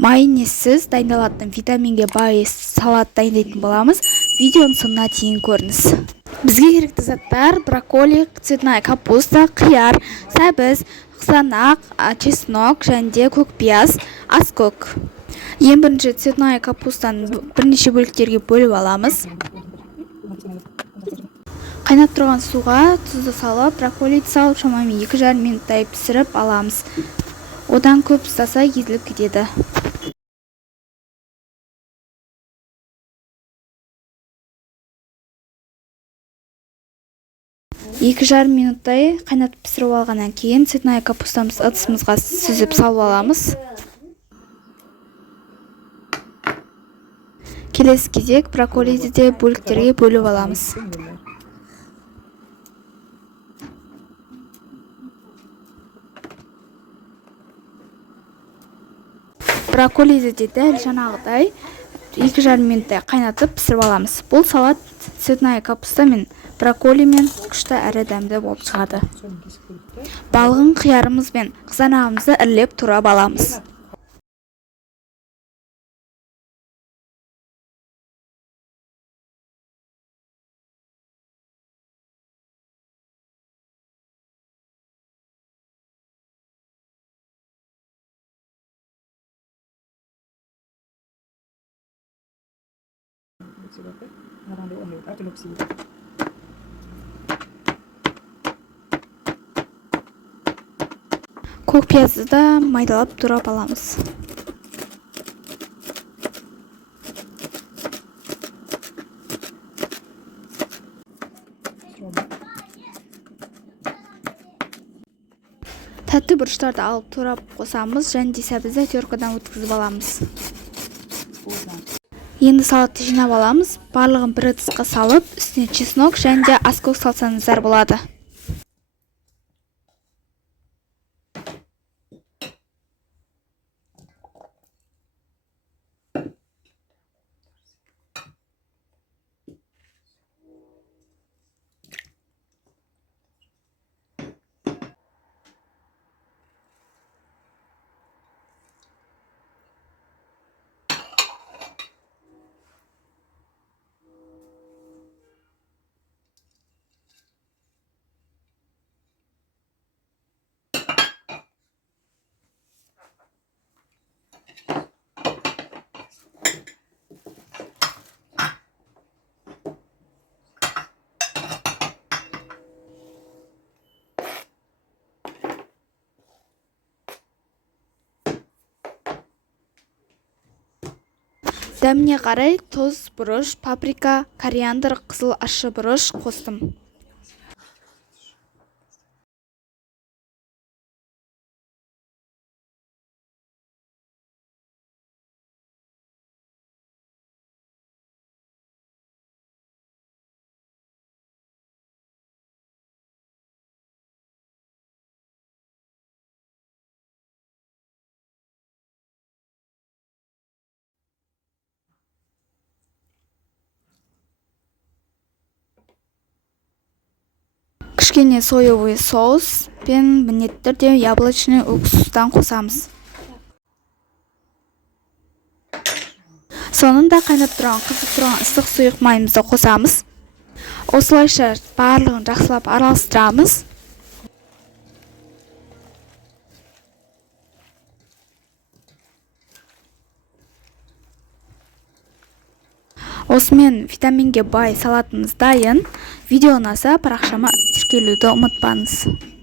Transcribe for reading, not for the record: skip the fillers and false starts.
Майонезсіз дайындалатын витаминге бай салат дайындайтын боламыз. Видеоның соңына дейін көріңіз. Бізге керекті заттар: брокколи, цветная капуста, қияр, сәбіз, қызанақ, чеснок және көкпияз, аскөк. Ең бірінші цветная капустаны бірнеше бөліктерге бөліп аламыз. Қайнап тұрған суға тұзды салып, брокколиді салып, шамамен 2,5 минуттай пісіріп аламыз. Одан көп ұстаса езіліп кетеді. 2,5 минуттай қайнатып пісіріп алғаннан кейін цветная капустамыз ыдысымызға сүзіп салып аламыз. Келесі кезек брокколиді де бөліктерге бөліп аламыз. Брокколиді де дәл жаңағыдай 2,5 минуттай қайнатып пісіріп аламыз. Бұл салат цветная капуста мен брокколи мен күшті әрі дәмді болып шығады. Балғын қиярымыз бен қызанағымызды ірілеп турап аламыз. Көк пиязды да майдалап турап аламыз. Тәтті бұрыштарды алып турап қосамыз, және де сәбізді теркадан өткізіп аламыз. Енді салатты жинап аламыз. Барлығын бір ыдысқа салып, үстіне чеснок және де аскөк салсаңыздар болады. Дәміне қарай тұз, бұрыш, паприка, кориандр, қызыл ащы бұрыш қостым. Кішкене соевый соус пен міндетті түрде яблочный уксустан қосамыз. Соңында қайнап тұрған қызып тұрған ыстық сұйық майымызды қосамыз. Осылайша барлығын жақсылап араластырамыз. Осымен витаминге бай салатымыз дайын. Видео ұнаса парақшама тіркелуді ұмытпаңыз.